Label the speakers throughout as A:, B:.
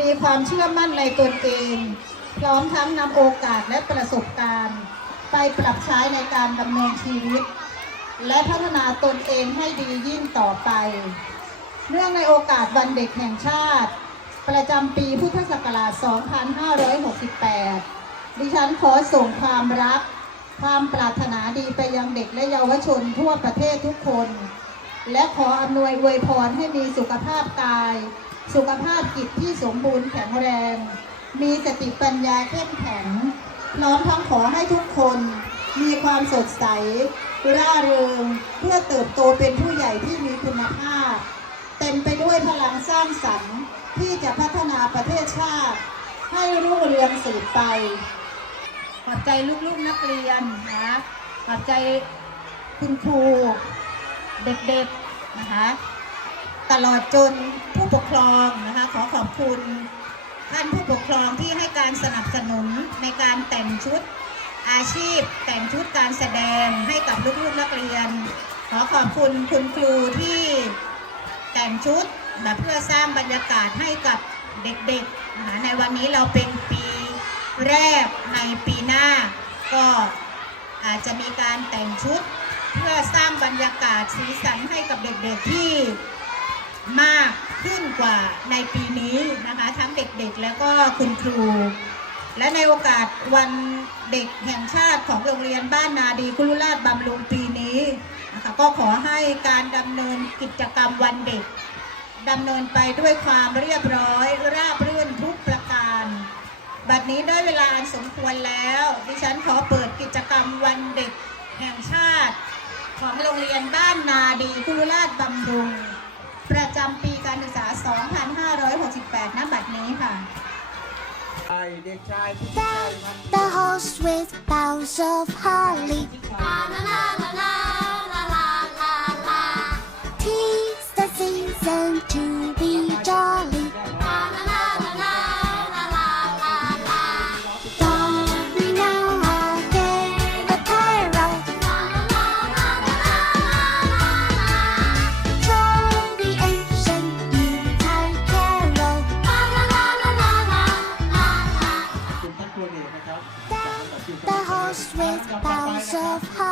A: มีความเชื่อมั่นในตนเอง พร้อมทั้งนำโอกาสและประสบการณ์ ไปปรับใช้ในการดำเนินชีวิต และพัฒนาตนเองให้ดียิ่งต่อไป เนื่องในโอกาสวันเด็กแห่งชาติ ประจำปีพุทธศักราช 2568 ดิฉันขอส่งความรัก ความปรารถนาดีไปยังเด็กและเยาวชนทั่วประเทศทุกคน และขออำนวยอวยพรให้มีสุขภาพกาย สุขภาพจิตที่สมบูรณ์แข็งแรง มีสติปัญญาเข้มแข็งพร้อมทั้งขอให้ทุกคนมีความสดใส ร่าเริง เพื่อเติบโตเป็นผู้ใหญ่ที่มีคุณภาพ เต็มไปด้วยพลังสร้างสรรค์ที่จะพัฒนาประเทศชาติ ให้รุ่งเรืองสืบไป ขอบใจลูกๆนักเรียนนะขอบใจคุณครูเด็กๆนะคะ ตลอดจนผู้ปกครองนะคะขอขอบคุณท่านผู้ปกครองที่ให้การสนับสนุนในการแต่งชุดอาชีพ แต่งชุดการแสดงให้กับลูกๆนักเรียน ขอขอบคุณคุณครูที่แต่งชุดแบบเพื่อสร้างบรรยากาศให้กับเด็กๆนะในวันนี้เราเป็นปีแรกในปีหน้า ก็อาจจะมีการแต่งชุด เพื่อสร้างบรรยากาศสีสันให้กับเด็กๆที่ มากขึ้นกว่าในปีนี้นะคะ ทั้งเด็กๆ แล้วก็คุณครู และในโอกาสวันเด็กแห่งชาติของโรงเรียนบ้านนาดีคุรุราชบำรุงปีนี้นะคะก็ขอให้การดำเนินกิจกรรมวันเด็กดำเนินไปด้วยความเรียบร้อย ราบรื่นทุกประการ บัดนี้ได้เวลาอันสมควรแล้ว ดิฉันขอเปิดกิจกรรมวันเด็กแห่งชาติ ของโรงเรียนบ้านนาดีคุรุราชบำรุง ประจำปีการศึกษา 2568 ณ บัดนี้ค่ะ
B: เด็กชายผู้ชายพัน
C: The horse with boughs of holly.
B: La,
C: la, la, la, la. Of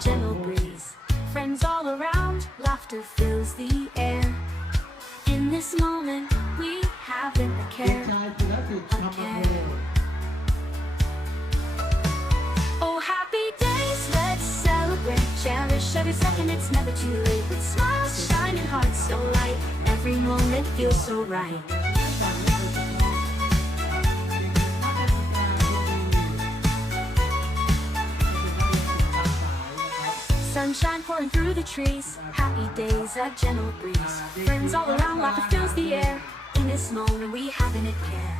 D: gentle breeze. Friends all around, laughter fills the air. In this moment, we haven't a care.
B: A care.
D: Oh, happy days, let's celebrate. Cherish every second, it's never too late. With smiles, shining hearts so light, every moment feels so right. Sunshine pouring through the trees. Happy days, a gentle breeze. Friends all around, laughter fills the air. In this moment, we haven't a care.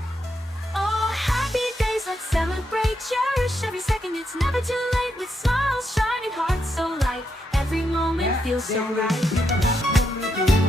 D: Oh, happy days, let's celebrate. Cherish every second, it's never too late. With smiles, shining hearts so light. Every moment feels so right.